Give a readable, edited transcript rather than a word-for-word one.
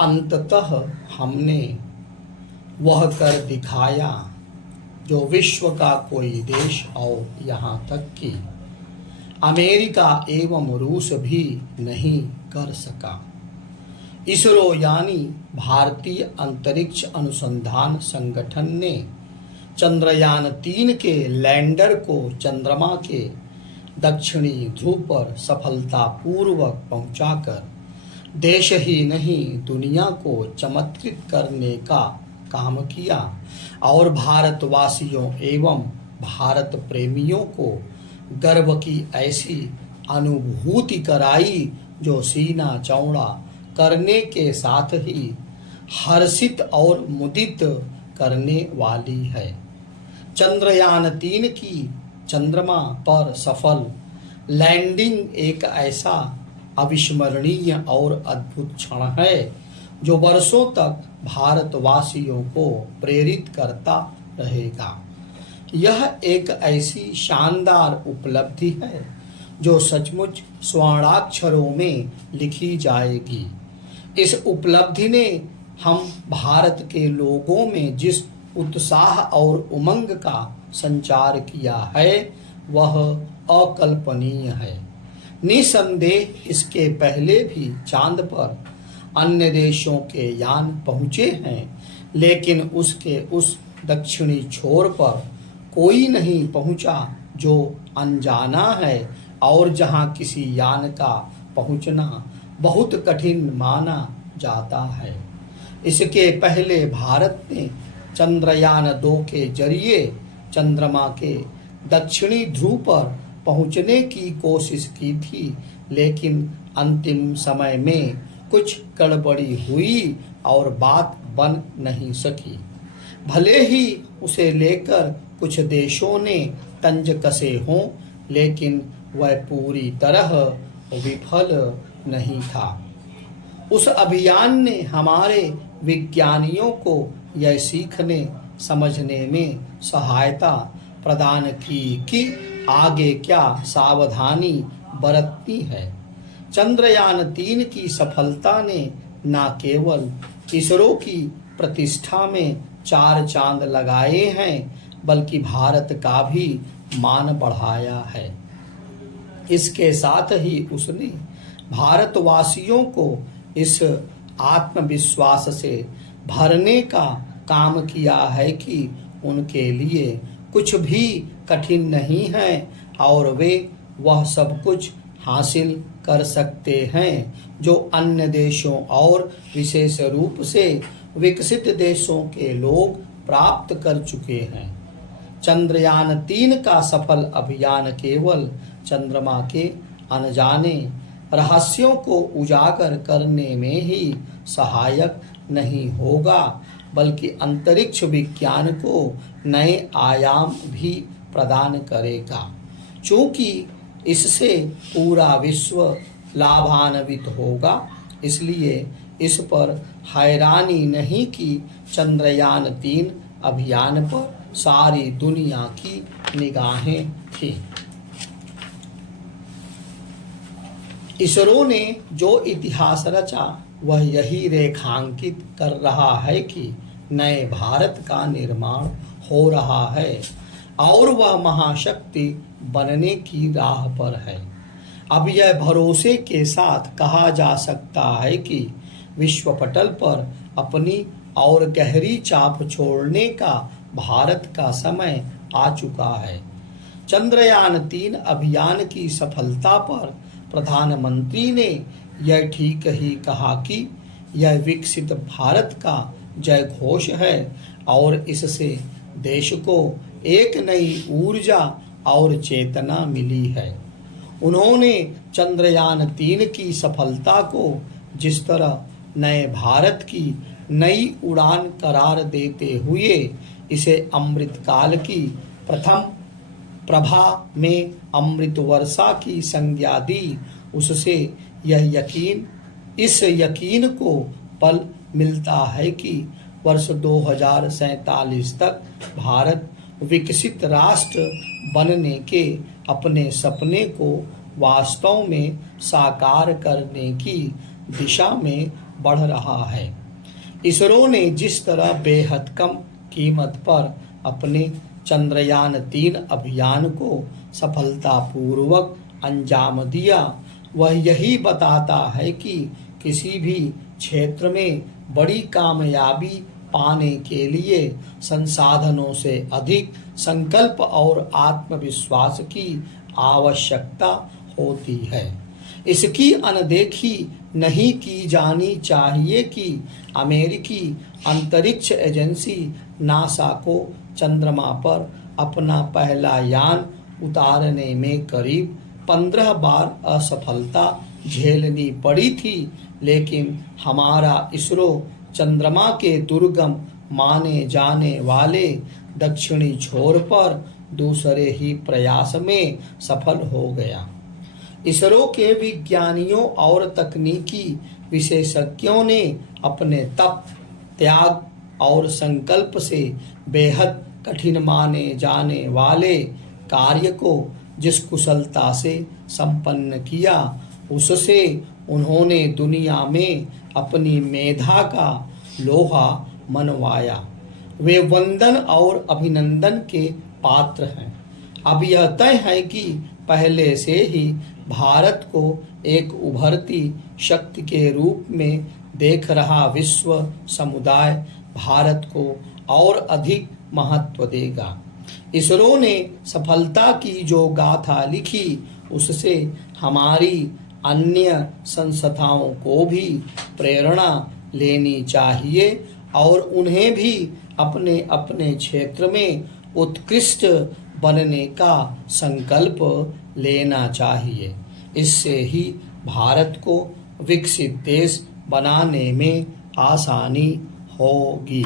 अंततः हमने वह कर दिखाया जो विश्व का कोई देश और यहाँ तक कि अमेरिका एवं रूस भी नहीं कर सका। इसरो यानी भारतीय अंतरिक्ष अनुसंधान संगठन ने चंद्रयान-3 के लैंडर को चंद्रमा के दक्षिणी ध्रुव पर सफलतापूर्वक पहुंचाकर देश ही नहीं दुनिया को चमत्कृत करने का काम किया और भारतवासियों एवं भारत प्रेमियों को गर्व की ऐसी अनुभूति कराई जो सीना चौड़ा करने के साथ ही हर्षित और मुदित करने वाली है। चंद्रयान-3 की चंद्रमा पर सफल लैंडिंग एक ऐसा अविस्मरणीय और अद्भुत क्षण है जो वर्षों तक भारतवासियों को प्रेरित करता रहेगा। यह एक ऐसी शानदार उपलब्धि है जो सचमुच स्वर्णाक्षरों में लिखी जाएगी। इस उपलब्धि ने हम भारत के लोगों में जिस उत्साह और उमंग का संचार किया है वह अकल्पनीय है। निसंदेह इसके पहले भी चांद पर अन्य देशों के यान पहुंचे हैं, लेकिन उसके उस दक्षिणी छोर पर कोई नहीं पहुंचा जो अनजाना है और जहां किसी यान का पहुंचना बहुत कठिन माना जाता है। इसके पहले भारत ने चंद्रयान-2 के जरिए चंद्रमा के दक्षिणी ध्रुव पर पहुंचने की कोशिश की थी, लेकिन अंतिम समय में कुछ गड़बड़ी हुई और बात बन नहीं सकी। भले ही उसे लेकर कुछ देशों ने तंज कसे हों, लेकिन वह पूरी तरह विफल नहीं था। उस अभियान ने हमारे विज्ञानियों को यह सीखने समझने में सहायता प्रदान की कि आगे क्या सावधानी बरतनी है। चंद्रयान-3 की सफलता ने न केवल इसरो की प्रतिष्ठा में 4 चांद लगाए हैं, बल्कि भारत का भी मान बढ़ाया है। इसके साथ ही उसने भारतवासियों को इस आत्मविश्वास से भरने का काम किया है कि उनके लिए कुछ भी कठिन नहीं है और वे वह सब कुछ हासिल कर सकते हैं जो अन्य देशों और विशेष रूप से विकसित देशों के लोग प्राप्त कर चुके हैं। चंद्रयान-3 का सफल अभियान केवल चंद्रमा के अनजाने रहस्यों को उजागर करने में ही सहायक नहीं होगा, बल्कि अंतरिक्ष विज्ञान को नए आयाम भी प्रदान करेगा। चूंकि इससे पूरा विश्व लाभान्वित होगा, इसलिए इस पर हैरानी नहीं कि चंद्रयान-3 अभियान पर सारी दुनिया की निगाहें थी। इसरो ने जो इतिहास रचा वह यही रेखांकित कर रहा है कि नए भारत का निर्माण हो रहा है और वह महाशक्ति बनने की राह पर है। अब यह भरोसे के साथ कहा जा सकता है कि विश्व पटल पर अपनी और गहरी छाप छोड़ने का भारत का समय आ चुका है। चंद्रयान-3 अभियान की सफलता पर प्रधानमंत्री ने यह ठीक ही कहा कि यह विकसित भारत का जय घोष है और इससे देश को एक नई ऊर्जा और चेतना मिली है। उन्होंने चंद्रयान-3 की सफलता को जिस तरह नए भारत की नई उड़ान करार देते हुए इसे अमृतकाल की प्रथम प्रभा में अमृत वर्षा की संज्ञा दी, उससे इस यकीन को पल मिलता है कि वर्ष 2047 तक भारत विकसित राष्ट्र बनने के अपने सपने को वास्तव में साकार करने की दिशा में बढ़ रहा है। इसरो ने जिस तरह बेहद कम कीमत पर अपने चंद्रयान-3 अभियान को सफलतापूर्वक अंजाम दिया, वह यही बताता है कि किसी भी क्षेत्र में बड़ी कामयाबी पाने के लिए संसाधनों से अधिक संकल्प और आत्मविश्वास की आवश्यकता होती है। इसकी अनदेखी नहीं की जानी चाहिए कि अमेरिकी अंतरिक्ष एजेंसी नासा को चंद्रमा पर अपना पहला यान उतारने में करीब 15 बार असफलता झेलनी पड़ी थी, लेकिन हमारा इसरो चंद्रमा के दुर्गम माने जाने वाले दक्षिणी छोर पर दूसरे ही प्रयास में सफल हो गया। इसरो के विज्ञानियों और तकनीकी विशेषज्ञों ने अपने तप, त्याग और संकल्प से बेहद कठिन माने जाने वाले कार्य को जिस कुशलता से संपन्न किया, उससे उन्होंने दुनिया में अपनी मेधा का लोहा मनवाया। वे वंदन और अभिनंदन के पात्र हैं। अब यह तय है कि पहले से ही भारत को एक उभरती शक्ति के रूप में देख रहा विश्व समुदाय भारत को और अधिक महत्व देगा। इसरो ने सफलता की जो गाथा लिखी, उससे हमारी अन्य संस्थाओं को भी प्रेरणा लेनी चाहिए और उन्हें भी अपने अपने क्षेत्र में उत्कृष्ट बनने का संकल्प लेना चाहिए। इससे ही भारत को विकसित देश बनाने में आसानी होगी।